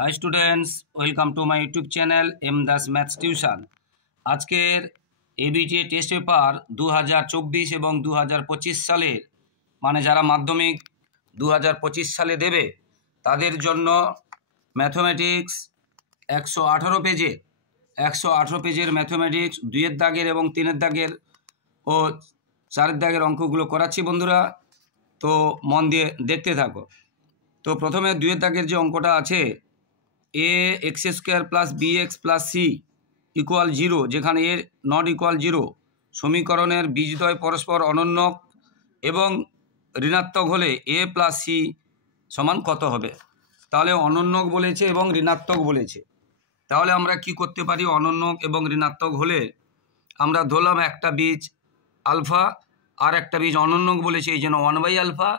High students, welcome to my YouTube channel M Das maths tuition. আজকের ABTA test paper 2024 এবং 2025 সালের মানে যারা মাধ্যমিক 2025 সালে দেবে তাদের জন্য ম্যাথমেটিক্স 118 পেজের ম্যাথমেটিক্স 2-এর দাগের এবং 3-এর দাগের ও 4-এর দাগের অঙ্কগুলো করাচ্ছি বন্ধুরা। তো মন দিয়ে দেখতে থাকো। তো প্রথমে 2-এর দাগের যে অঙ্কটা আছে a x square plus b x plus C equal 0, যেখানে এ নট ইকুয়াল 0 সমীকরণের বীজদ্বয় পরস্পর অনন্যক এবং ঋণাত্মক হলে এ প্লাস সি সমান কত হবে। তাহলে অনন্যক বলেছে এবং ঋণাত্মক বলেছে, তাহলে আমরা কি করতে পারি? অনন্যক এবং ঋণাত্মক হলে আমরা ধরলাম একটা বীজ আলফা আর একটা বীজ অনন্যক বলেছে এই জন্য 1/আলফা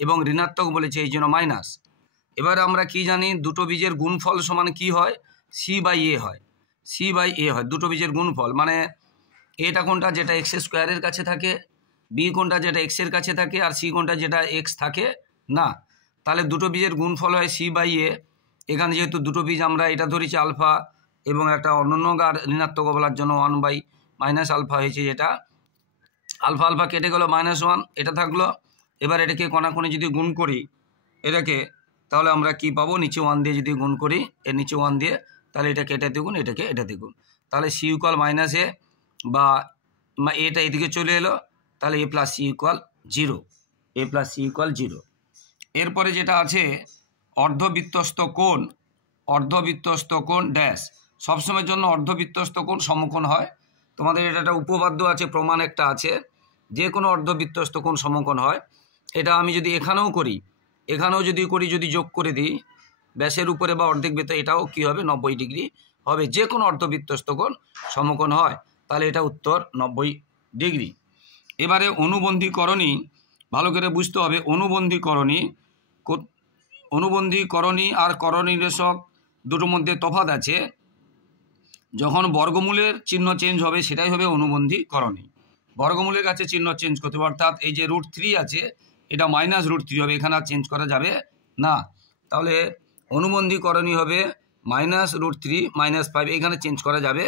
এবং ঋণাত্মক বলেছে এই জন্য মাইনাস। এবার আমরা কি জানি, দুটো বীজের গুণফল সমান কি হয়? c/a হয়, c/a হয় দুটো বীজের গুণফল। মানে এটা কোনটা যেটা এক্স স্কোয়ারের কাছে থাকে, বি কোনটা যেটা এক্সের কাছে থাকে, আর সি কোনটা যেটা এক্স থাকে না। তাহলে দুটো বীজের গুণফল হয় c/a। এখানে যেহেতু দুটো বীজ আমরা এটা ধরেছি আলফা এবং একটা অনন্যক আর ঋণাত্মক বলার জন্য 1/-আলফা হয়েছে, যেটা আলফা আলফা কেটে গেল -1, এটা থাকলো। এবার এটাকে কোণাকুণি যদি গুণ করি এটাকে, তাহলে আমরা কি পাবো? নিচে 1 দিয়ে যদি গুণ করি, এর নিচে 1 দিয়ে, তাহলে এটাকে এটা দ্বিগুণ, এটাকে এটা দ্বিগুণ, তাহলে c ইকুয়াল -a বা এটা এদিকে চলে এলো, তাহলে a plus C equal 0, a plus C equal 0। এরপরে যেটা আছে অর্ধবৃত্তস্থ কোণ ড্যাশ। সবসময়ের জন্য অর্ধবৃত্তস্থ কোণ সমকোণ হয়। তোমাদের এটা একটা উপপাদ্য আছে, প্রমাণ একটা আছে, যে কোনো অর্ধবৃত্তস্থ কোণ সমকোণ হয়। এটা আমি যদি এখানেও যদি করি, যদি যোগ করে দিই ব্যাসের উপরে বা অর্ধেক বৃত্ত, এটাও কি হবে? 90 ডিগ্রি হবে। যে কোনো অর্ধবৃত্তস্থ কোণ সমকোণ হয়, তাহলে এটা উত্তর 90 ডিগ্রি। এবারে অনুবন্ধীকরণী ভালো করে বুঝতে হবে। অনুবন্ধীকরণী আর করণীরেষক দুটোর মধ্যে তফাৎ আছে। যখন বর্গমূলের চিহ্ন চেঞ্জ হবে সেটাই হবে অনুবন্ধীকরণী। বর্গমূলের কাছে চিহ্ন চেঞ্জ করতে হবে, অর্থাৎ এই যে √3 আছে এটা -√3 হবে, এখানে আর চেঞ্জ করা যাবে না। তাহলে অনুবন্ধীকরণী হবে -√3 -5, এখানে চেঞ্জ করা যাবে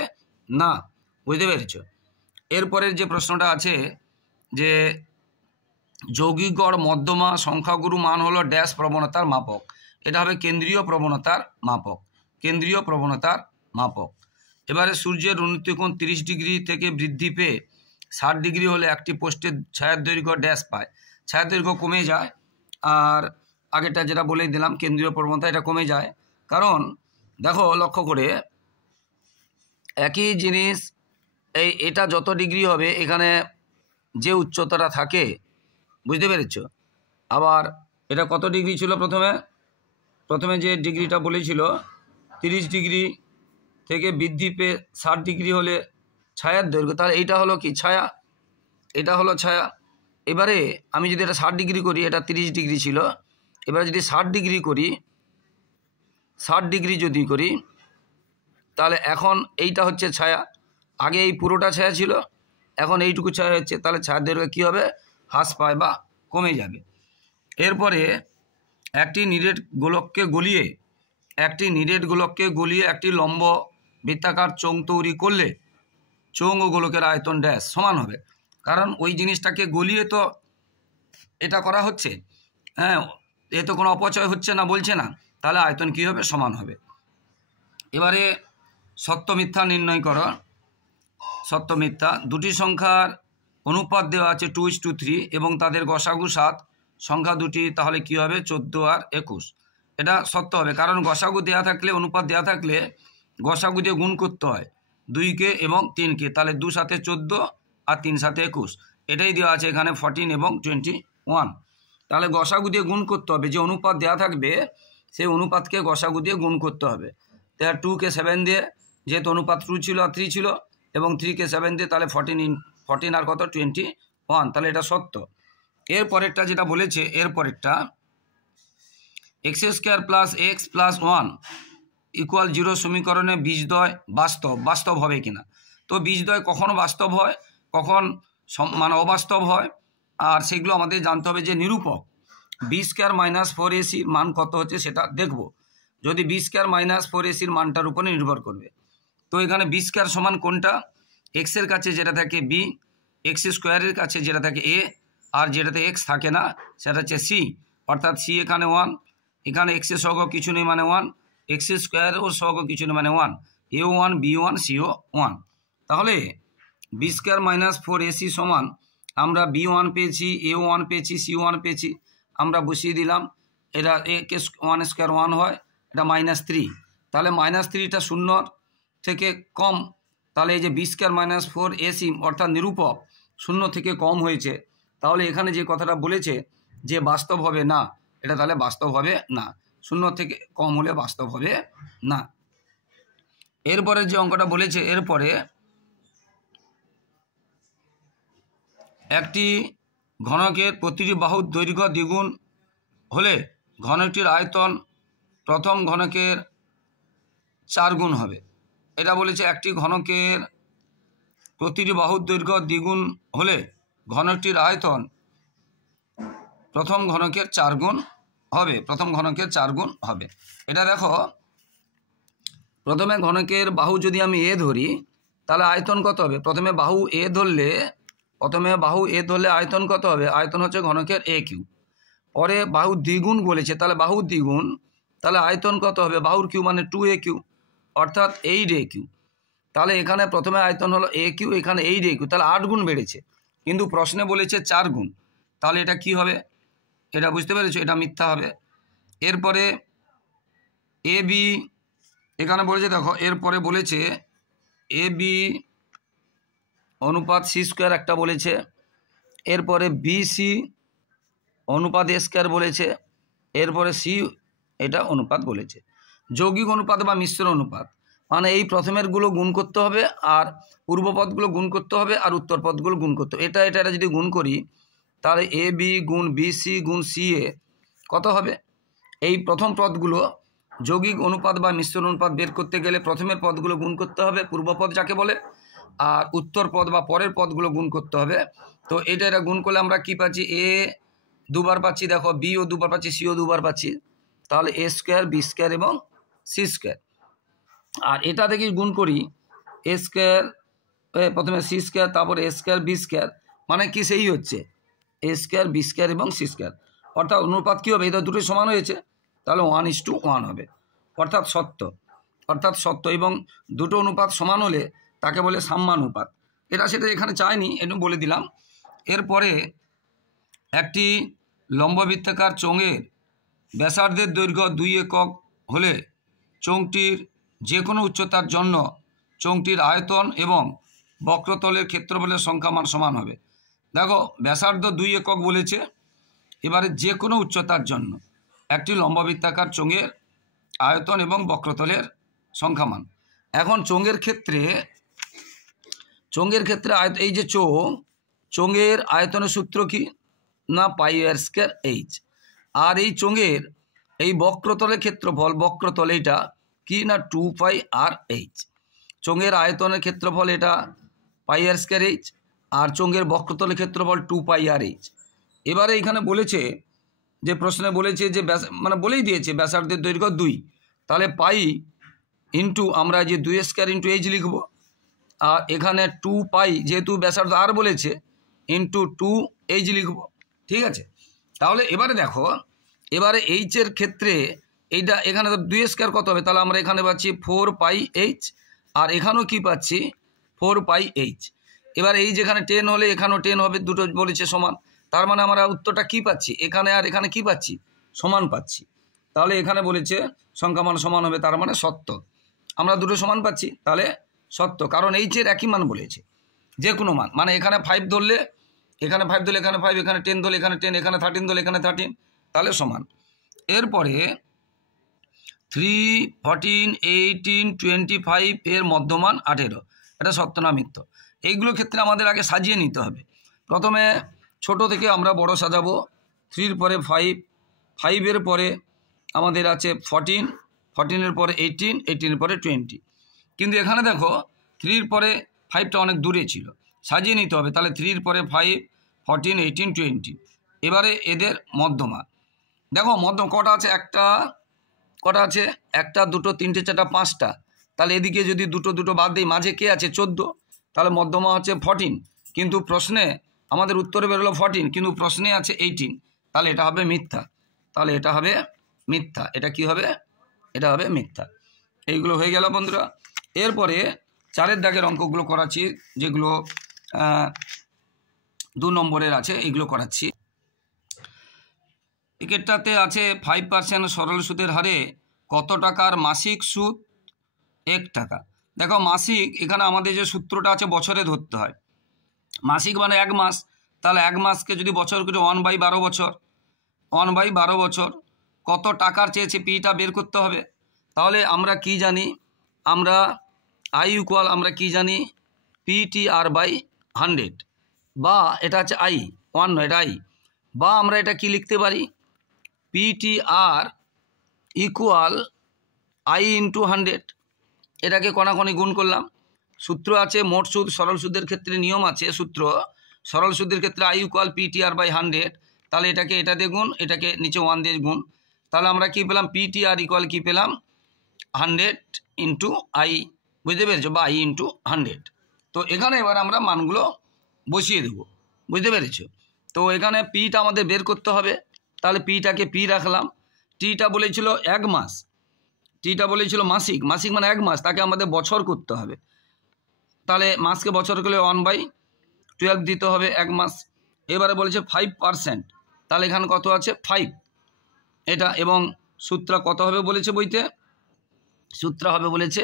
না। বুঝতে পেরেছ? এরপরের যে প্রশ্নটা আছে যে যৌগিক গড় মধ্যমা সংখ্যাগুরু মান হলো ড্যাশ প্রবণতার মাপক। এটা হবে কেন্দ্রীয় প্রবণতার মাপক। এবারে সূর্যের উন্নতি কোণ 30 ডিগ্রি থেকে বৃদ্ধি পেয়ে 60 ডিগ্রি হলে একটি পোস্টের ছায়ার দৈর্ঘ্য ড্যাশ পায়। ছায়ার দৈর্ঘ্য কমে যায়, আর আগেটা যেটা বলেই দিলাম কেন্দ্রীয় প্রবণতা, এটা কমে যায়। কারণ দেখো লক্ষ্য করে একই জিনিস, এটা যত ডিগ্রি হবে এখানে যে উচ্চতাটা থাকে, বুঝতে পেরেছ? আবার এটা কত ডিগ্রি ছিল? প্রথমে যে ডিগ্রিটা বলেছিল 30 ডিগ্রি থেকে বৃদ্ধি পেয়ে 60 ডিগ্রি হলে ছায়ার দৈর্ঘ্য, তাহলে এইটা হলো কি? ছায়া, এটা হলো ছায়া। এবারে আমি যদি এটা 60 ডিগ্রি করি, এটা 30 ডিগ্রি ছিল, এবারে যদি 60 ডিগ্রি করি, 60 ডিগ্রি যদি করি, তাহলে এখন এইটা হচ্ছে ছায়া। আগে এই পুরোটা ছায়া ছিল, এখন এইটুকু ছায়া হচ্ছে, তাহলে ছায়ার দৈর্ঘ্য কী হবে? হ্রাস পায় বা কমে যাবে। এরপরে একটি নিরেট গোলককে গলিয়ে একটি লম্ব বৃত্তাকার চোঙ তৈরি করলে চোঙ ও গোলকের আয়তন ড্যাশ সমান হবে। কারণ ওই জিনিসটাকে গলিয়ে তো এটা করা হচ্ছে, হ্যাঁ, এ তো কোনো অপচয় হচ্ছে না, বলছে না, তাহলে আয়তন কী হবে? সমান হবে। এবারে সত্য মিথ্যা নির্ণয় করো। সত্য মিথ্যা দুটি সংখ্যার অনুপাত দেওয়া আছে 2:3 এবং তাদের গসাগু 7, সংখ্যা দুটি, তাহলে কি হবে? 14 আর 21। এটা সত্য হবে, কারণ গসাগু দেওয়া থাকলে, অনুপাত দেওয়া থাকলে গসাগু দিয়ে গুণ করতে হয় 2কে এবং 3কে, তাহলে 2 সাথে 14 আর 3 সাথে 21, এটাই দেওয়া আছে এখানে 14 এবং 21। তাহলে গসাগু দিয়ে গুণ করতে হবে, যে অনুপাত দেওয়া থাকবে সেই অনুপাতকে গসাগু দিয়ে গুণ করতে হবে। তাহলে 2কে 7 দিয়ে, যেহেতু অনুপাত 2 ছিল আর 3 ছিল, এবং 3কে 7 দিয়ে, তাহলে 14 আর কত? 21, তাহলে এটা সত্য। এরপরেরটা যেটা বলেছে, এরপরেরটা x² + x + 1 = 0 সমীকরণে বীজদ্বয় বাস্তব হবে কিনা। তো বীজদ্বয় কখনো বাস্তব হয়, কখন মানে অবাস্তব হয়, আর সেগুলো আমাদের জানতে হবে। যে নিরূপক b² - 4ac মান কত হচ্ছে সেটা দেখব। যদি বি স্কোয়ার মাইনাস 4ac মানটার উপরে নির্ভর করবে। তো এখানে বি স্কোয়ার সমান কোনটা, এক্সের কাছে যেটা থাকে বি, এক্স স্কোয়ারের কাছে যেটা থাকে এ, আর যেটাতে এক্স থাকে না সেটা হচ্ছে সি, অর্থাৎ সি এখানে 1, এখানে এক্সের সহগ কিছু নেই মানে 1, এক্স স্কোয়ার ওর সহগ কিছু নেই মানে 1, এও 1 বিও 1 সিও 1। তাহলে বি স্কোয়ার মাইনাস 4ac সমান আমরা বি 1 পেয়েছি, এও 1 পেয়েছি, সিও 1 পেয়েছি, আমরা বসিয়ে দিলাম। এটা এ কে 1 স্কোয়ার 1 হয়, এটা -3, তাহলে -3টা শূন্যর থেকে কম, তাহলে এই যে বি স্কোয়ার মাইনাস 4ac অর্থাৎ নিরূপক শূন্য থেকে কম হয়েছে। তাহলে এখানে যে কথাটা বলেছে যে বাস্তব হবে না, এটা তাহলে বাস্তব হবে না, শূন্য থেকে কম হলে বাস্তব হবে না। এরপরে যে অঙ্কটা বলেছে, এরপরে একটি ঘনকের প্রতিটি বাহুর দৈর্ঘ্য দ্বিগুণ হলে ঘনকটির আয়তন প্রথম ঘনকের 4 গুণ হবে। এটা বলেছে একটি ঘনকের প্রতিটি বাহুর দৈর্ঘ্য দ্বিগুণ হলে ঘনকটির আয়তন প্রথম ঘনকের 4 গুণ হবে, প্রথম ঘনকের 4 গুণ হবে। এটা দেখো, প্রথমে ঘনকের বাহু যদি আমি এ ধরি তাহলে আয়তন কত হবে, প্রথমে বাহু এ ধরলে আয়তন কত হবে, আয়তন হচ্ছে ঘনকের এ কিউ। পরে বাহু দ্বিগুণ বলেছে, তাহলে বাহু দ্বিগুণ, তাহলে আয়তন কত হবে, বাহুর কিউ মানে 2a কিউ, অর্থাৎ 8a কিউ। তাহলে এখানে প্রথমে আয়তন হলো এ কিউ, এখানে 8a কিউ, তাহলে 8 গুণ বেড়েছে, কিন্তু প্রশ্নে বলেছে 4 গুণ, তাহলে এটা কি হবে, এটা বুঝতে পেরেছো, এটা মিথ্যা হবে। এরপরে এ বি, এখানে বলেছে দেখো, এরপরে বলেছে এ বি অনুপাত সি স্কোয়ার একটা বলেছে, এরপরে বিসি অনুপাত এ স্কোয়ার বলেছে, এরপরে সি এটা অনুপাত বলেছে। যৌগিক অনুপাত বা মিশ্র অনুপাত মানে এই প্রথমেরগুলো গুণ করতে হবে, আর পূর্বপদগুলো গুণ করতে হবে, আর উত্তর পদগুলো গুণ করতে হবে। এটা যদি গুণ করি তাহলে এ বি গুণ বিসি গুণ সি এ কত হবে, এই প্রথম পদগুলো যৌগিক অনুপাত বা মিশ্র অনুপাত বের করতে গেলে প্রথমের পদগুলো গুণ করতে হবে, পূর্বপদ যাকে বলে, আর উত্তর পদ বা পরের পদগুলো গুণ করতে হবে। তো এটা গুণ করলে আমরা কি পাচ্ছি, এ দুবার পাচ্ছি, দেখো বিও দুবার পাচ্ছি, সিও দুবার পাচ্ছি, তাহলে এ স্কোয়ার বি স্কোয়ার এবং সি স্কোয়ার। আর এটা থেকে গুণ করি এ স্কোয়ার, প্রথমে সি স্কোয়ার, তারপর এ স্কোয়ার বি স্কোয়ার, মানে কি সেই হচ্ছে এ স্কোয়ার বি স্কোয়ার এবং সি স্কোয়ার, অর্থাৎ অনুপাত কী হবে, এটা দুটোই সমান হয়েছে, তাহলে 1:1 হবে, অর্থাৎ সত্য। এবং দুটো অনুপাত সমান হলে তাকে বলে সাম্যানুপাত। সেটা এখানে চাইনি, একটু বলে দিলাম। এরপরে একটি লম্ববৃত্তাকার চোঙের ব্যাসার্ধের দৈর্ঘ্য 2 একক হলে চোঙটির যে কোনো উচ্চতার জন্য চোঙটির আয়তন এবং বক্রতলের ক্ষেত্রফলের সংখ্যা মান সমান হবে। দেখো, ব্যাসার্ধ 2 একক বলেছে, এবারে যে কোনো উচ্চতার জন্য একটি লম্ববৃত্তাকার চোঙের আয়তন এবং বক্রতলের সংখ্যামান। এখন চোঙের ক্ষেত্রে এই যে চোঙের আয়তনের সূত্র কি না, πr² h, আর এই চোঙের এই বক্রতলের ক্ষেত্রফল, বক্রতল এটা কি না 2πr/h। চোঙের আয়তনের ক্ষেত্রফল এটা πr² h, আর চোঙের বক্রতলের ক্ষেত্রফল 2πr/h। এবারে এখানে বলেছে যে প্রশ্নে বলেছে যে বলেই দিয়েছে ব্যাসার্ধের দৈর্ঘ্য 2, তাহলে পাই ইন্টু আমরা যে 2² × h লিখব, আর এখানে 2π যেহেতু ব্যাসার্ধ আর বলেছে ইন্টু 2h লিখব, ঠিক আছে। তাহলে এবারে দেখো, এবারে এইচের ক্ষেত্রে এইটা এখানে 2² কত হবে, তাহলে আমরা এখানে পাচ্ছি 4πh, আর এখানেও কি পাচ্ছি 4πh। এবার এই যেখানে 10 হলে এখানেও 10 হবে, দুটো বলেছে সমান, তার মানে আমরা উত্তরটা কি পাচ্ছি, এখানে আর এখানে কি পাচ্ছি, সমান পাচ্ছি। তাহলে এখানে বলেছে সংখ্যামান সমান হবে, তার মানে সত্য, আমরা দুটো সমান পাচ্ছি, তাহলে সত্য, কারণ এইচের একই মান বলেছে, যে কোনো মান, মানে এখানে 5 ধরলে এখানে 5 ধরলে এখানে 5, এখানে 10 ধরলে এখানে 10, এখানে 13 ধরলে এখানে 13, তাহলে সমান। এরপরে 3, 14, 18, 25 এর মধ্যমান 18, এটা সত্য না মিথ্য। এইগুলো ক্ষেত্রে আমাদের আগে সাজিয়ে নিতে হবে। প্রথমে ছোট থেকে আমরা বড় সাজাবো, 3-র পরে 5, 5-এর পরে আমাদের আছে 14, 14-এর পরে 18, 18-এর পরে 20। কিন্তু এখানে দেখো 3-র পরে 5টা অনেক দূরে ছিল, সাজিয়ে নিতে হবে। তাহলে 3-র পরে 5, 14, 18, 20। এবারে এদের মধ্যমা দেখো, মধ্যম কটা আছে, একটা কটা আছে? একটা, দুটো, তিনটে, চারটা, পাঁচটা। তাহলে এদিকে যদি দুটো দুটো বাদ দিই, মাঝে কে আছে? 14। তাহলে মধ্যমা হচ্ছে 14, কিন্তু প্রশ্নে আমাদের উত্তরে বেরোলো 14, কিন্তু প্রশ্নে আছে 18। তাহলে এটা হবে মিথ্যা। তাহলে এটা হবে মিথ্যা। এটা কি হবে? এটা হবে মিথ্যা। এইগুলো হয়ে গেল বন্ধুরা। এরপরে 4 দাগের অঙ্কগুলো করাচ্ছি, যেগুলো 2 নম্বরের আছে, এগুলো করাচ্ছি। একেরটাতে আছে 5% সরল সুদের হারে কত টাকার মাসিক সুদ? 1 টাকা। দেখো মাসিক, এখানে আমাদের যে সূত্রটা আছে বছরে ধরতে হয়। মাসিক মানে 1 মাস, তাহলে 1 মাসকে যদি বছর করে 1/12 বছর, 1/12 বছর কত টাকার চেয়েছে পিটা বের করতে হবে। তাহলে আমরা কি জানি? আমরা আই ইকুয়াল আমরা কি জানি? PTR/100, বা এটা আছে আই, 1 নয়, এটা আই। বা আমরা এটা কি লিখতে পারি? PTR equal I into 100। এটাকে কণাকণি গুণ করলাম। সূত্র আছে মোট সুদ সরল সুদের ক্ষেত্রে, নিয়ম আছে সূত্র, সরল সুদের ক্ষেত্রে আই ইকুয়াল PTR/100। তাহলে এটাকে এটা দিয়ে গুণ, এটাকে নিচে 1 দিয়ে গুণ। তাহলে আমরা কি পেলাম? PTR ইকুয়াল কি পেলাম? 100 ইন্টু আই, বুঝতে পেরেছো? বা আই ইন্টু 100। তো এখানে এবার আমরা মানগুলো বসিয়ে দেবো, বুঝতে পেরেছো? তো এখানে পিটা আমাদের বের করতে হবে। তাহলে পিটাকে পি রাখলাম। টিটা বলেছিল 1 মাস, টিটা বলেছিল মাসিক, মাসিক মানে 1 মাস, তাকে আমাদের বছর করতে হবে। তাহলে মাসকে বছর করলে 1/12 দিতে হবে 1 মাস। এবারে বলেছে 5%, তাহলে এখানে কত আছে? 5 এটা। এবং সূত্র কত হবে বলেছে বইতে? সূত্র হবে বলেছে,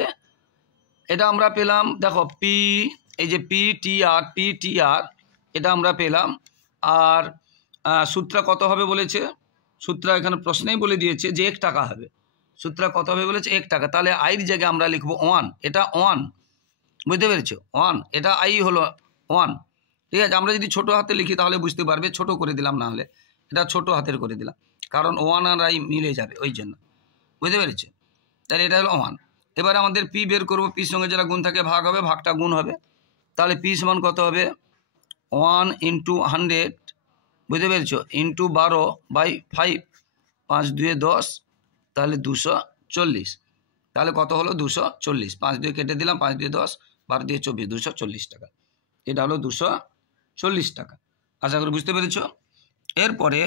এটা আমরা পেলাম, দেখো পি, এই যে PTR এটা আমরা পেলাম। আর সূত্র কত হবে বলেছে? সূত্র এখানে প্রশ্নেই বলে দিয়েছে যে 1 টাকা হবে। সূত্র কত হবে বলেছে? 1 টাকা। তাহলে আইর জায়গায় আমরা লিখবো 1, এটা 1, বুঝতে পেরেছো? 1, এটা আই হলো 1, ঠিক আছে? আমরা যদি ছোট হাতে লিখি তাহলে বুঝতে পারবে, ছোট করে দিলাম, না হলে এটা ছোট হাতের করে দিলাম, কারণ 1 আর আই মিলে যাবে ওই জন্য, বুঝতে পেরেছো? তাহলে এটা হলো 1। এবার আমাদের পি বের করবো, পির সঙ্গে যেটা গুণ থাকে ভাগ হবে, ভাগটা গুণ হবে। তাহলে পি সমান কত হবে? 1 ইন্টু 100, বুঝতে পেরেছো? ইন্টু 12/5, 5 2 10, তাহলে 240। তাহলে কত হলো? 240। 5 দিয়ে কেটে দিলাম, 5 দিয়ে 10, 12 দিয়ে 24, 240 টাকা। এটা হলো 240 টাকা। আশা করি বুঝতে পেরেছ। এরপরে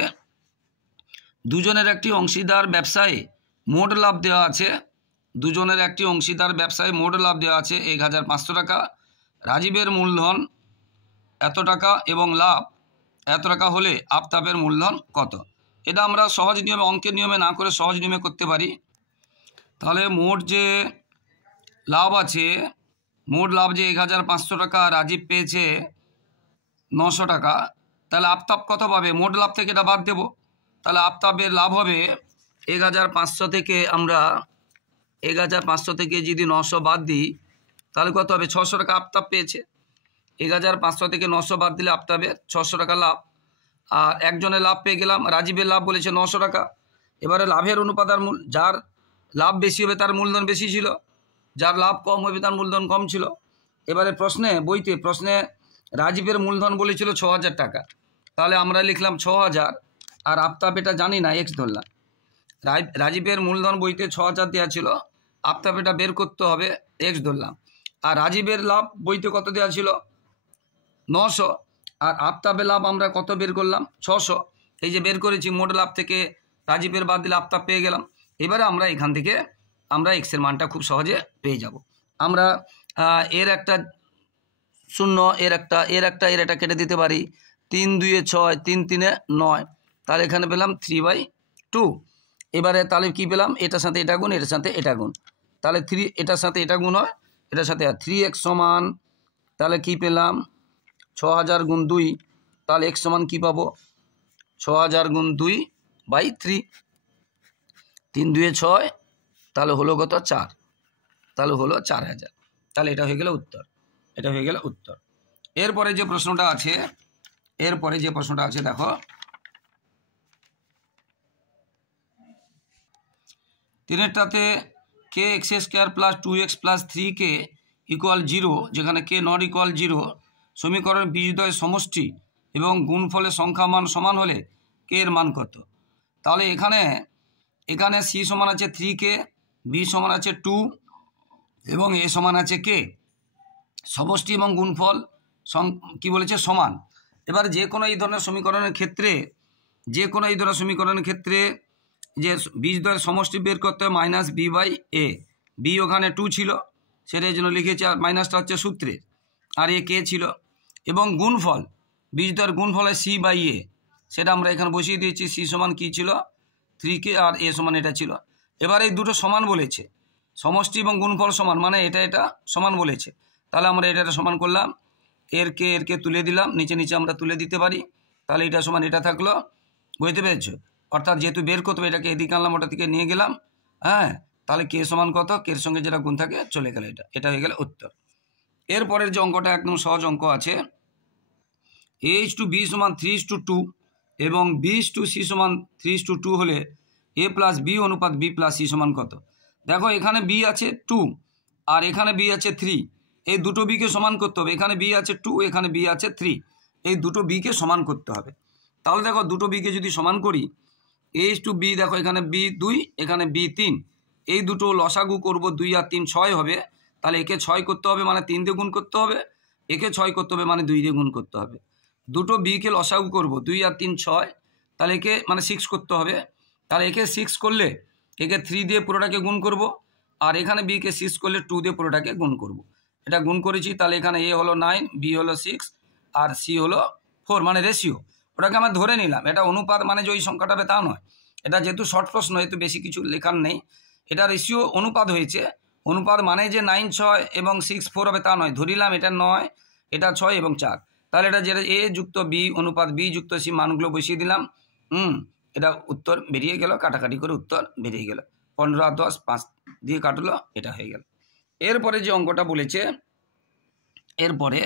দুজনের একটি অংশীদার ব্যবসায় মোট লাভ দেওয়া আছে, দুজনের একটি অংশীদার ব্যবসায় মোট লাভ দেওয়া আছে 1500 টাকা। রাজীবের মূলধন এত টাকা এবং লাভ এত টাকা হলে আফতাবের মূলধন কত? এটা আমরা সহজ নিয়মে, অঙ্কের নিয়মে না করে সহজ নিয়মে করতে পারি। তাহলে মোট যে লাভ আছে, মোট লাভ যে 1500 টাকা, রাজীব পেয়েছে 900 টাকা, তাহলে আফতাব কত পাবে? মোট লাভ থেকে এটা বাদ দেব। তাহলে আফতাবের লাভ হবে 1500 থেকে, আমরা 1500 থেকে যদি 900 বাদ দিই তাহলে কত হবে? 600 টাকা আফতাব পেয়েছে। 1500 থেকে 900 বাদ দিলে আফতাবের 600 টাকা লাভ। আর একজনের লাভ পেয়ে গেলাম, রাজীবের লাভ বলেছে 900 টাকা। এবারে লাভের অনুপাতার মূল, যার লাভ বেশি হবে তার মূলধন বেশি ছিল, যার লাভ কম হবে তার মূলধন কম ছিল। এবারে প্রশ্নে, বইতে প্রশ্নে রাজীবের মূলধন বলেছিল 6000 টাকা, তাহলে আমরা লিখলাম 6000, আর আফতাব এটা জানি না, এক্স ধরলাম। রাজীবের মূলধন বইতে 6000 দেওয়া ছিল, আফতাব এটা বের করতে হবে, এক্স ধরলাম। আর রাজীবের লাভ বইতে কত দেওয়া ছিল? 900, আর আফতাবের লাভ আমরা কত বের করলাম? 600। এই যে বের করেছি, মোট লাভ থেকে রাজীবের বাদ দিলে আফতাব পেয়ে গেলাম। এবারে আমরা এখান থেকে আমরা এক্সের মানটা খুব সহজে পেয়ে যাব। আমরা এর একটা 0, এর একটা কেটে দিতে পারি। 3 2 6, 3 3 9, তাহলে এখানে পেলাম 3/2। এবারে তাহলে কি পেলাম? এটার সাথে এটা গুণ, এটার সাথে এটা গুণ, তাহলে 3, এটার সাথে এটা গুণ হয়, এটার সাথে 3x সমান, তাহলে কি পেলাম? 6000 গুণ 2, তাহলে x সমান কি পাবো? 6000 গুণ 2/3, 3 2 6, তাহলে হলো কত? 4, তাহলে হলো 4000। তাহলে এটা হয়ে গেল উত্তর, এটা হয়ে গেল উত্তর। এরপরে যে প্রশ্নটা আছে, দেখো 3টাতে kx² + 2x + 3k = 0, যেখানে k নট ইকুয়াল 0, সমীকরণের বীজদ্বয়ের সমষ্টি এবং গুণফলের সংখ্যা মান সমান হলে k এর মান কত? তাহলে এখানে এখানে সি সমান আছে 3k, বি সমান আছে 2 এবং এ সমান আছে কে। সমষ্টি এবং গুণফল কি বলেছে সমান। এবার যে কোনো এই ধরনের সমীকরণের ক্ষেত্রে যে বীজদ্বয়ের সমষ্টি বের করতে হয় minus B by A. B ওখানে 2 ছিল, সেটা এই জন্য লিখেছি, আর মাইনাসটা হচ্ছে সূত্রে, আর এ কে ছিল। এবং গুণফল, বীজদ্বয়ের গুণফল হয় সি বাই এ, সেটা আমরা এখানে বসিয়ে দিয়েছি। সি সমান কী ছিল 3k আর এ সমান এটা ছিল। এবার এই দুটো সমান বলেছে, সমষ্টি এবং গুণফল সমান, মানে এটা সমান বলেছে, তাহলে আমরা এটা সমান করলাম। এর কে তুলে দিলাম, নিচে আমরা তুলে দিতে পারি, তাহলে এটা সমান এটা থাকলো। বুঝতে পেরেছো? অর্থাৎ যেহেতু বের করতে হবে, এটাকে এদিকে আনলাম, ওটা থেকে নিয়ে গেলাম। হ্যাঁ, তাহলে কে সমান কত, কের সঙ্গে যেটা গুণ থাকে চলে গেল, এটা হয়ে গেল উত্তর। এরপরের যে অঙ্কটা একদম সহজ অঙ্ক আছে, a/b সমান 3:2 এবং b/c সমান 3:2 হলে a প্লাস বি অনুপাত b প্লাস সি সমান কত। দেখো এখানে b আছে 2 আর এখানে b আছে 3, এই দুটো বিকে সমান করতে হবে। এখানে b আছে 2, এখানে b আছে 3, এই দুটো বিকে সমান করতে হবে। তাহলে দেখো দুটো বিকে যদি সমান করি, a/b, দেখো এখানে b 2, এখানে b 3, এই দুটো লসাগু করব, 2 আর 3 6 হবে। তাহলে একে 6 করতে হবে মানে 3 দিয়ে গুণ করতে হবে, একে 6 করতে হবে মানে 2 দিয়ে গুণ করতে হবে। দুটো বিকে লসাগু করব, 2 আর 3 6, তাহলে একে মানে 6 করতে হবে। তাহলে একে 6 করলে একে 3 দিয়ে পুরোটাকে গুণ করব, আর এখানে বিকে 6 করলে 2 দিয়ে পুরোটাকে গুণ করব। এটা গুণ করেছি, তাহলে এখানে এ হলো 9, বি হলো 6 আর সি হলো 4, মানে রেশিও। ওটাকে আমরা ধরে নিলাম। এটা অনুপাত মানে যে ওই সংখ্যাটা হবে তা নয়, এটা যেহেতু শর্ট প্রশ্ন, যেহেতু বেশি কিছু লেখার নেই, এটা রেশিও অনুপাত হয়েছে। অনুপাত মানে যে 9 6 এবং 6 4 হবে তা নয়, ধরিলাম এটা 9, এটা 6 এবং 4, তাহলে এটা যেটা এ যুক্ত বি অনুপাত বি যুক্ত সি মানগুলো বসিয়ে দিলাম। এটা উত্তর বেরিয়ে গেল, কাটাকাটি করে উত্তর বেরিয়ে গেল। 15 আর 10 5 দিয়ে কাটলো, এটা হয়ে গেল। এরপরে যে অঙ্কটা বলেছে, এরপরে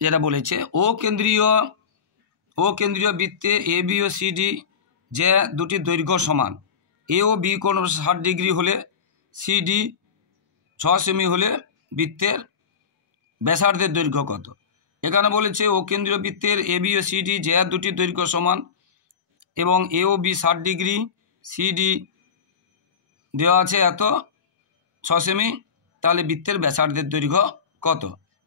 যেটা বলেছে ও কেন্দ্রীয় বৃত্তে A B O C D যে দুটি দৈর্ঘ্য সমান, এ ও বি কোণ 60 ডিগ্রি হলে সিডি 6 সেমি হলে বৃত্তের ব্যাসার্ধের দৈর্ঘ্য কত। এখানে বলেছে ও কেন্দ্রীয় বৃত্তের এ বি ও সিডি যে দুটি দৈর্ঘ্য সমান এবং এ ও বি 60 ডিগ্রি, সিডি দেওয়া আছে এত 6 সেমি, তাহলে বৃত্তের ব্যাসার্ধের দৈর্ঘ্য কত।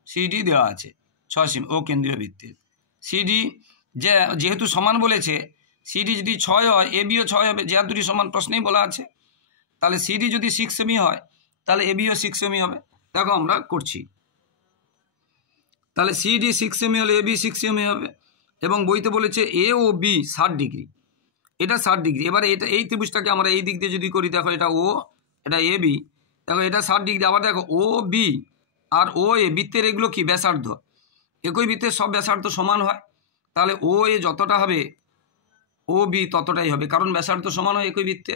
সিডি দেওয়া আছে 6 সেমি ও কেন্দ্রীয় বৃত্তের। সিডি যেহেতু সমান বলেছে, সিডি যদি 6 হয় এ বিও 6 হবে, যে দুটি সমান প্রশ্নেই বলা আছে। তাহলে সিডি যদি 6 সেমি হয় তাহলে এ বিও 6 সেমি হবে। দেখো আমরা করছি, তাহলে সিডি 6 সেমি হলে এ বি 6 সেমি হবে। এবং বইতে বলেছে এ ও বি 60 ডিগ্রি, এটা 60 ডিগ্রি। এবারে এটা এই ত্রিভুজটাকে আমরা এই দিক দিয়ে যদি করি, দেখো এটা ও, এটা এ বি, দেখো এটা 60 ডিগ্রি। আবার দেখো ও বি আর ও এ বৃত্তের এগুলো কি ব্যাসার্ধ, একই বৃত্তের সব ব্যাসার্ধ সমান হয়, তাহলে ও এ যতটা হবে ও বি ততটাই হবে, কারণ ব্যাসার্ধ সমান হয় একই বৃত্তে।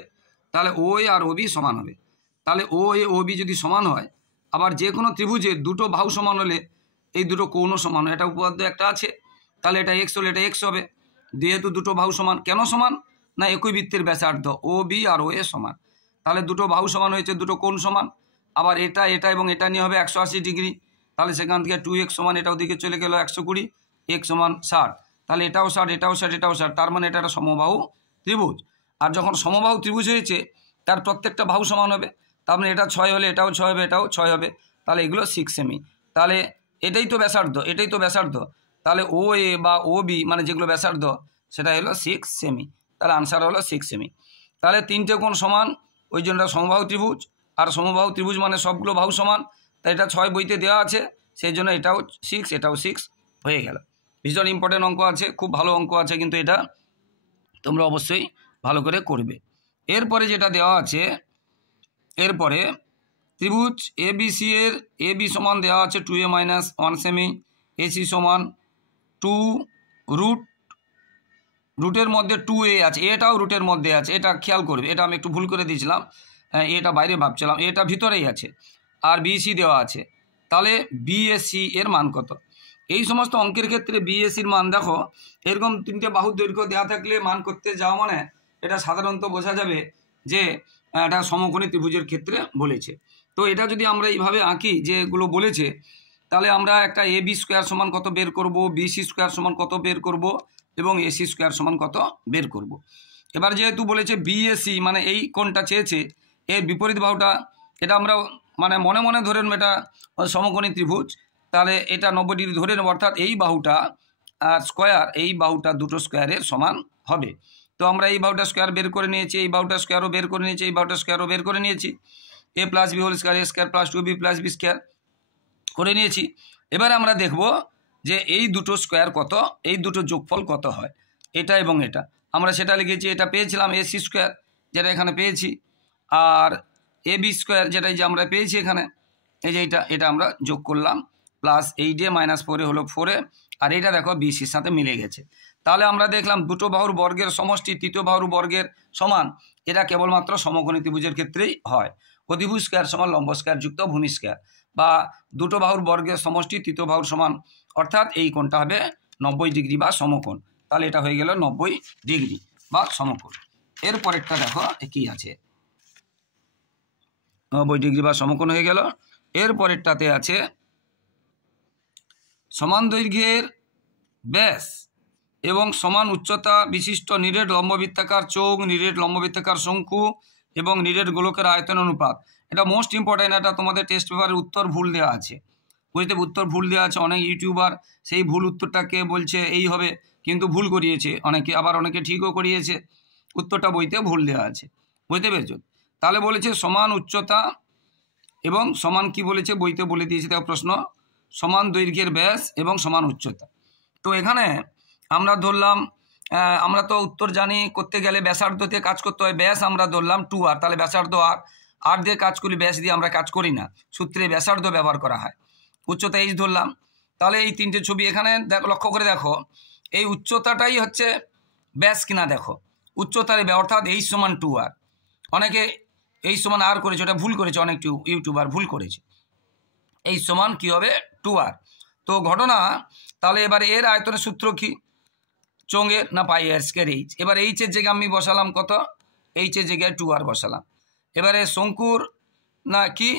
তাহলে ও এ আর ও বি সমান হবে। তাহলে ও এ ও বি যদি সমান হয়, আবার যে কোনো ত্রিভুজের দুটো বাহু সমান হলে এই দুটো কোণও সমান হয়। এটা উপপাদ্য একটা আছে, তাহলে এটা এক্স হলে এটা এক্স হবে। যেহেতু দুটো বাহু সমান, কেন সমান না একই বৃত্তের ব্যাসার্ধ ও বি আর ও এ সমান, তাহলে দুটো বাহু সমান হয়েছে, দুটো কোণ সমান। আবার এটা এবং এটা নিয়ে হবে 180 ডিগ্রি, তাহলে সেখান থেকে 2x সমান এটাও দিকে চলে গেল 120, x সমান 60, তাহলে এটাও 60 এটাও 60 এটাও 60, তার মানে এটা একটা সমবাহু ত্রিভুজ। আর যখন সমবাহু ত্রিভুজ হয়েছে তার প্রত্যেকটা বাহু সমান হবে, তার মানে এটা 6 হলে এটাও 6 হবে, এটাও 6 হবে, তাহলে এগুলো 6 সেমি। তাহলে এটাই তো ব্যাসার্ধ, তাহলে ও এ বা ও বি মানে যেগুলো ব্যাসার্ধ সেটা হলো 6 সেমি, তাহলে আনসার হলো 6 সেমি। তাহলে তিনটে কোণ সমান, ওই জন্য সমবাহু ত্রিভুজ। আর সমবাহু ত্রিভুজ মানে সবগুলো বাহু সমান, তাই এটা 6 বইতে দেওয়া আছে, সেই জন্য এটাও 6 এটাও 6 হয়ে গেল। ভীষণ ইম্পর্টেন্ট অঙ্ক আছে, খুব ভালো অঙ্ক আছে, কিন্তু এটা তোমরা অবশ্যই ভালো করে করবে। এরপরে যেটা দেওয়া আছে, এরপরে ত্রিভুজ এ বি সি এর এ বি সমান দেওয়া আছে 2a - 1 সেমি, এসি সমান 2 রুটের মধ্যে 2a আছে, এটাও রুটের মধ্যে আছে, এটা খেয়াল করবে, এটা আমি একটু ভুল করে দিয়েছিলাম, হ্যাঁ এটা বাইরে ভাবছিলাম, এটা ভিতরেই আছে। আর বিসি দেওয়া আছে, তাহলে বিএসি এর মান কত। এই সমস্ত অঙ্কের ক্ষেত্রে বিএসির মান দেখো, এরকম তিনটে বাহুর দৈর্ঘ্য দেওয়া থাকলে মান করতে যাওয়া মানে এটা সাধারণত বোঝা যাবে যে এটা সমকোণী ত্রিভুজের ক্ষেত্রে বলেছে। তো এটা যদি আমরা এইভাবে আঁকি যেগুলো বলেছে, তাহলে আমরা একটা এ বি স্কোয়ার সমান কত বের করব, বিসি স্কোয়ার সমান কত বের করব এবং এসি স্কোয়ার সমান কত বের করব। এবার যেহেতু বলেছে বিএসি মানে এই কোণটা চেয়েছে, এর বিপরীত বাহুটা, এটা আমরা মানে মনে মনে ধরে নেব এটা সমকোণী ত্রিভুজ, তাহলে এটা 90 ডিগ্রি ধরে নেব, অর্থাৎ এই বাহুটা আর স্কোয়ার, এই বাহুটা দুটো স্কোয়ারের সমান হবে। তো আমরা এই বাহুটা স্কোয়ার বের করে নিয়েছি, এই বাহুটা স্কোয়ারও বের করে নিয়েছি, এই বাহুটা স্কোয়ারও বের করে নিয়েছি, a plus b whole square, a square plus 2b plus b square করে নিয়েছি। এবার আমরা দেখব যে এই দুটো স্কোয়ার কত, এই দুটো যোগফল কত হয়, এটা এবং এটা। আমরা সেটা লিখেছি, এটা পেয়েছিলাম এসি স্কোয়ার যেটা এখানে পেয়েছি, আর এ বি স্কোয়ার যেটা যে আমরা পেয়েছি এখানে, এই যে এটা আমরা যোগ করলাম, প্লাস 8a মাইনাস 4a হলো 4a, আর এটা দেখো বিসির সাথে মিলে গেছে। তাহলে আমরা দেখলাম দুটো বাহুর বর্গের সমষ্টি তৃতীয় বাহুর বর্গের সমান, এটা কেবলমাত্র সমকোণী ত্রিভুজের ক্ষেত্রেই হয়। অধিভুজ স্কোয়ার সমান লম্ব স্কোয়ার যুক্ত ভূমি স্কোয়ার, বা দুটো বাহুর বর্গের সমষ্টি তৃতীয় বাহুর সমান, অর্থাৎ এই কোণটা হবে 90 ডিগ্রি বা সমকোণ। তাহলে এটা হয়ে গেল 90 ডিগ্রি বা সমকোণ। এরপরেরটা দেখো কি আছে, 90 ডিগ্রি বা সমকোণ হয়ে গেল। এরপরেরটাতে আছে সমান দৈর্ঘ্যের ব্যাস এবং সমান উচ্চতা বিশিষ্ট নিরেট লম্ববৃত্তাকার চোখ, নিরেট লম্ববৃত্তাকার শঙ্কু এবং নিরেট গোলকের আয়তন অনুপাত। এটা মোস্ট ইম্পর্টেন্ট, এটা তোমাদের টেস্ট পেপারের উত্তর ভুল দেওয়া আছে, বুঝতে, উত্তর ভুল দেওয়া আছে। অনেক ইউটিউবার সেই ভুল উত্তরটাকে বলছে এই হবে, কিন্তু ভুল করিয়েছে অনেকে, আবার অনেকে ঠিকও করিয়েছে, উত্তরটা বইতে ভুল দেওয়া আছে, বুঝতে পেরেছো? তাহলে বলেছে সমান উচ্চতা এবং সমান কি বলেছে বইতে বলে দিয়েছে, তার প্রশ্ন সমান দৈর্ঘ্যের ব্যাস এবং সমান উচ্চতা। তো এখানে আমরা ধরলাম, আমরা তো উত্তর জানি, করতে গেলে ব্যাসার্ধ দিয়ে কাজ করতে হয়, ব্যাস আমরা ধরলাম 2r, তাহলে ব্যাসার্ধ আর দিয়ে কাজ করি, ব্যাস দিয়ে আমরা কাজ করি না, সূত্রে ব্যাসার্ধ ব্যবহার করা হয়। উচ্চতা h ধরলাম, তাহলে এই তিনটে ছবি এখানে লক্ষ্য করে দেখো, এই উচ্চতাটাই হচ্ছে ব্যাস কিনা দেখো, উচ্চতার অর্থাৎ h সমান 2r। অনেকে h সমান r করেছে, ওটা ভুল করেছে, অনেক ইউটিউবার ভুল করেছে, h সমান কি হবে 2r। তো ঘটনা, তাহলে এবার এর আয়তনের সূত্র কি, চোঙের না পাই আর স্কয়ার h। এবার h এর জায়গায় আমি বসালাম কত, h এর জায়গায় 2r বসালাম। এবারে শঙ্কুর না কি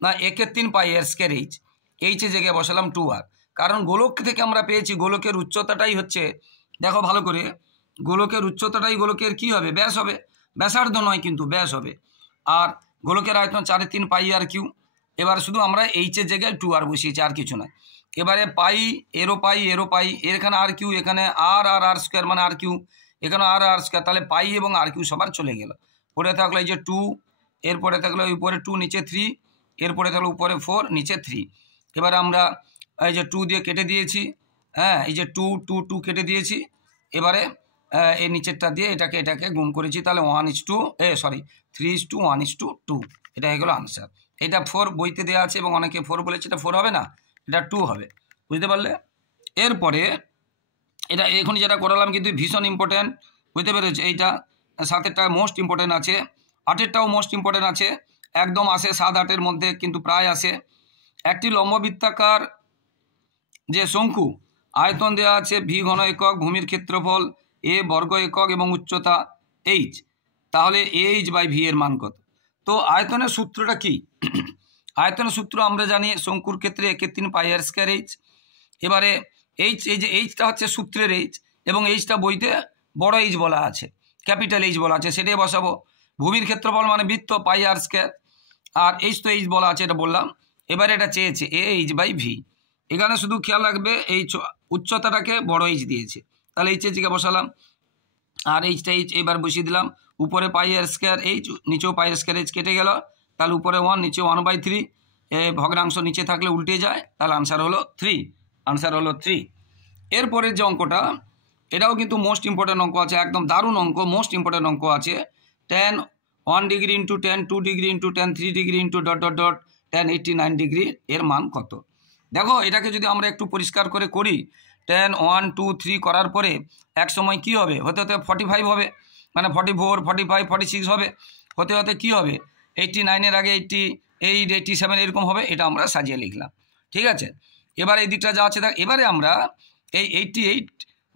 না 1/3 পাই আর স্কয়ার h, h এর জায়গায় বসালাম 2r, কারণ গোলক থেকে আমরা পেয়েছি গোলকের উচ্চতাটাই হচ্ছে, দেখো ভালো করে, গোলকের উচ্চতাটাই গোলকের কি হবে, ব্যাস হবে, ব্যাসার্ধ নয় কিন্তু ব্যাস হবে। আর গোলকের আয়তন 4/3 পাই আর কিউ। এবার শুধু আমরা h এর জায়গায় 2r বসিয়েছি, আর কিছু নয়। এবারে পাই এরো পাই এর এখানে আর কিউ, এখানে আর স্কোয়ার মানে আর কিউ, এখানে আর স্কোয়ার, তাহলে পাই এবং আর কিউ সবার চলে গেল। পরে থাকলো এই যে 2, এরপরে থাকলো উপরে 2 নিচে 3, এরপরে থাকলো উপরে 4 নিচে 3। এবার আমরা এই যে 2 দিয়ে কেটে দিয়েছি, হ্যাঁ, এই যে 2 কেটে দিয়েছি। এবারে এই নিচেরটা দিয়ে এটাকে গুণ করেছি, তাহলে 3:1:2, এটা হয়ে গেল আনসার। এটা 4 বইতে দেওয়া আছে এবং অনেকে 4 বলেছে, এটা 4 হবে না, এটা 2 হবে, বুঝতে পারলে? এরপরে এটা এখন যেটা করালাম কিন্তু ভীষণ ইম্পর্টেন্ট, বুঝতে পেরেছি? এইটা 7-এরটা মোস্ট ইম্পর্টেন্ট আছে, 8-এরটাও মোস্ট ইম্পর্টেন্ট আছে, একদম আসে 7-8-এর মধ্যে কিন্তু প্রায় আসে। একটি লম্ববৃত্তাকার যে শঙ্কু, আয়তন দেওয়া আছে ভি ঘন একক, ভূমির ক্ষেত্রফল এ বর্গ একক এবং উচ্চতা h, তাহলে h বাই ভি এর মান কত? তো আয়তনের সূত্রটা কি? আয়তনের সূত্র আমরা জানি শঙ্কুর ক্ষেত্রে 1/3 পাই আর স্কয়ার h। এবারে h, এই যে এইচটা হচ্ছে সূত্রের h, এবং এইচটা বইতে বড় h বলা আছে, ক্যাপিটাল h বলা আছে, সেটাই বসাবো। ভূমির ক্ষেত্রফল মানে বৃত্ত পাই আর স্কয়ার, আর h তো h বলা আছে, এটা বললাম। এবারে এটা চেয়েছে h বাই ভি, এখানে শুধু খেয়াল রাখবে এই উচ্চতাটাকে বড় h দিয়েছে, তাহলে h এর জায়গায় বসালাম, আর এইচটা h এবার বসিয়ে দিলাম। উপরে পাই আর স্কয়ার h, নিচেও পাই আর স্কয়ার h কেটে গেল, তাহলে উপরে 1 নিচে 1/3, ভগ্নাংশ নিচে থাকলে উল্টে যায়, তাহলে আনসার হলো 3। এরপরের যে অঙ্কটা, এটাও কিন্তু মোস্ট ইম্পর্টেন্ট অঙ্ক আছে, একদম দারুণ অঙ্ক, মোস্ট ইম্পর্টেন্ট অঙ্ক আছে। tan 1 degree into tan 2 degree into tan 3 degree into ... tan 89 degree এর মান কত? দেখো এটাকে যদি আমরা একটু পরিষ্কার করে করি, tan 1 2 3 করার পরে এক সময় কি হবে, হতে 45 হবে, মানে 44 45 46 হবে, হতে কি হবে 89-এর আগে 88 87 এরকম হবে, এটা আমরা সাজিয়ে লিখলাম, ঠিক আছে? এবার এই দিকটা যা আছে দেখ, এবারে আমরা এই 88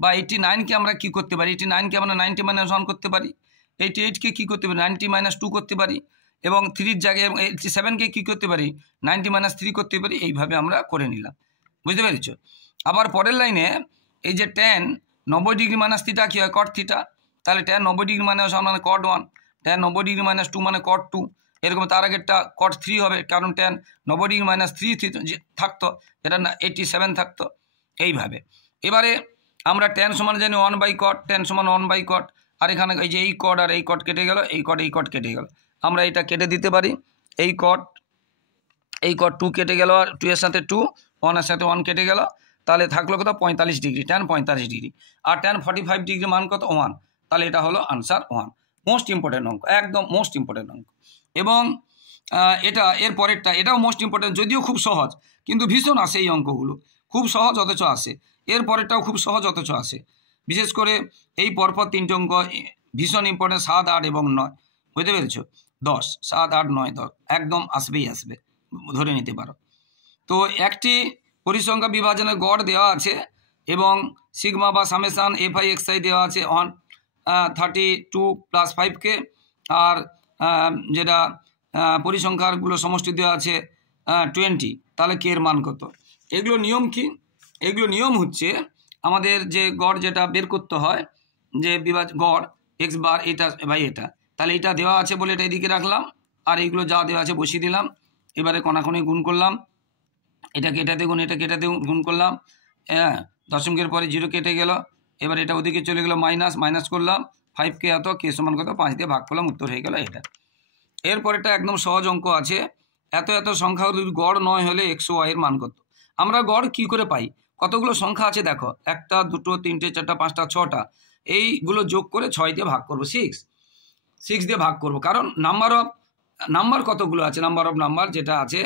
বা 89কে আমরা কি করতে পারি, 89কে আমরা 90 - 1 করতে পারি, 88কে কি করতে পারি 90 - 2 করতে পারি, এবং 3-র জায়গায় 87কে কি করতে পারি 90 - 3 করতে পারি। এইভাবে আমরা করে নিলাম, বুঝতে পেরেছো? আবার পরের লাইনে এই যে tan 90 ডিগ্রি মাইনাস থিটা কি হয় cot থিটা, তাহলে tan 90 ডিগ্রি মাইনাস 1 মানে cot 1, tan 90 ডিগ্রি মাইনাস 2 মানে cot 2, এরকম তার আগেরটা cot 3 হবে, কারণ tan 90 ডিগ্রি মাইনাস 3 থাকতো, এটা না 87 থাকতো। এইভাবে এবারে আমরা tan সমান জানি 1/cot, tan সমান 1/cot, আর এখানে এই যে এই cot আর এই cot কেটে গেল, এই cot কেটে গেল, আমরা এটা কেটে দিতে পারি। এই cot 2 কেটে গেল, আর 2 এর সাথে 2, 1 এর সাথে 1 কেটে গেল, তাহলে থাকলো কত 45 ডিগ্রি, tan 45 ডিগ্রি, আর tan 45 ডিগ্রি মান কত 1, তাহলে এটা হলো আনসার 1। মোস্ট ইম্পর্টেন্ট অঙ্ক, একদম মোস্ট ইম্পর্টেন্ট অঙ্ক। এবং এটা এর পরেরটা, এটাও মোস্ট ইম্পর্টেন্ট, যদিও খুব সহজ, কিন্তু ভীষণ আসে এই অঙ্কগুলো, খুব সহজ অথচ আসে। এর পরেরটাও খুব সহজ অথচ আসে, বিশেষ করে এই পরপর 3টে অঙ্ক ভীষণ ইম্পর্টেন্ট, 7, 8 এবং 9, বুঝতে পেরেছো? 10, 7, 8, 9, 10 একদম আসবেই আসবে, ধরে নিতে পারো। তো একটি পরিসংখ্যা বিভাজনের গড় দেওয়া আছে এবং সিগমা বা সামেশান FI/XI দেওয়া আছে 132 + 5K, আর যেটা পরিসংখ্যারগুলো সমষ্টি দেওয়া আছে 20, তাহলে কে এর মান কত? এগুলো নিয়ম কি? এগুলো নিয়ম হচ্ছে আমাদের যে গড় যেটা বের করতে হয়, যে গড় x বার এটা বাই এটা, তাহলে এটা দেওয়া আছে বলে এটা এদিকে রাখলাম, আর এইগুলো যা দেওয়া আছে বসিয়ে দিলাম। এবারে কণাকণি গুণ করলাম, এটাকে এটাতে গুণ, এটাকে এটাতে গুণ করলাম, হ্যাঁ, দশমিকের পরে 0 কেটে গেল, এবার এটা ওদিকে চলে গেল, মাইনাস করলাম, 5K এত, কে সমান কত 5 দিয়ে ভাগ করলাম, উত্তর হয়ে গেল এটা। এরপরেটা একদম সহজ অঙ্ক আছে, এত সংখ্যাগুলির গড় 9 হলে x ও y এর মান কত? আমরা গড় কি করে পাই? কতগুলো সংখ্যা আছে দেখো, 1, 2, 3, 4, 5, 6টা, এইগুলো যোগ করে 6 দিয়ে ভাগ করবো, 6 দিয়ে ভাগ করব, কারণ নাম্বার কতগুলো আছে, নাম্বার যেটা আছে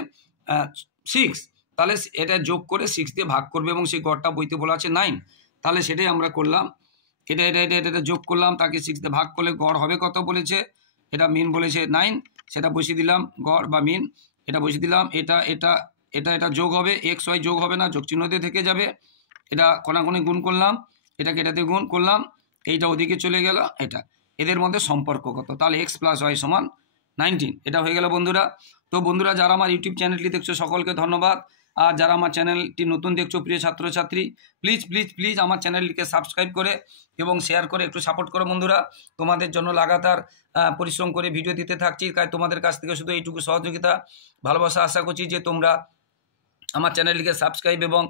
6, তাহলে এটা যোগ করে 6 দিয়ে ভাগ করবে, এবং সেই গড়টা বইতে বলা আছে 9, তাহলে সেটাই আমরা করলাম। এটা যোগ করলাম, তাকে 6 দিয়ে ভাগ করলে গড় হবে কত বলেছে, এটা মিন বলেছে 9, সেটা বসিয়ে দিলাম, গড় বা মিন এটা বসিয়ে দিলাম। এটা যোগ হবে, XY যোগ হবে না, যোগ চিহ্ন দিয়ে থেকে যাবে। এটা কোনাকুনি গুণ করলাম, এটাকে এটাতে গুণ করলাম, এইটা ওদিকে চলে গেল, এটা এদের মধ্যে সম্পর্ক কত, তাহলে x + y = 19, এটা হয়ে গেল বন্ধুরা। তো বন্ধুরা, যারা আমার ইউটিউব চ্যানেলটি দেখছো সকলকে ধন্যবাদ, আর যারা আমার চ্যানেলটি নতুন দেখছো প্রিয় ছাত্রছাত্রী, প্লিজ আমার চ্যানেলটিকে সাবস্ক্রাইব করে এবং শেয়ার করে একটু সাপোর্ট করো বন্ধুরা। তোমাদের জন্য লাগাতার পরিশ্রম করে ভিডিও দিতে থাকছি, তাই তোমাদের কাছ থেকে শুধু এইটুকু সহযোগিতা ভালোবাসা আশা করছি যে তোমরা আমার চ্যানেলটিকে সাবস্ক্রাইব এবং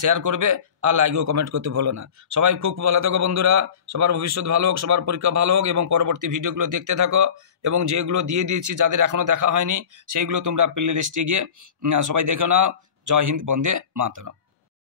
শেয়ার করবে, আর লাইক ও কমেন্ট করতে ভুলো না। সবাই খুব ভালো থাকো বন্ধুরা, সবার ভবিষ্যৎ ভালো হোক, সবার পরীক্ষা ভালো হোক, এবং পরবর্তী ভিডিওগুলো দেখতে থাকো, এবং যেগুলো দিয়ে দিয়েছি যাদের এখনও দেখা হয়নি সেইগুলো তোমরা প্লে লিস্টে গিয়ে সবাই দেখো নাও। জয় হিন্দ, বন্দে মাতরম।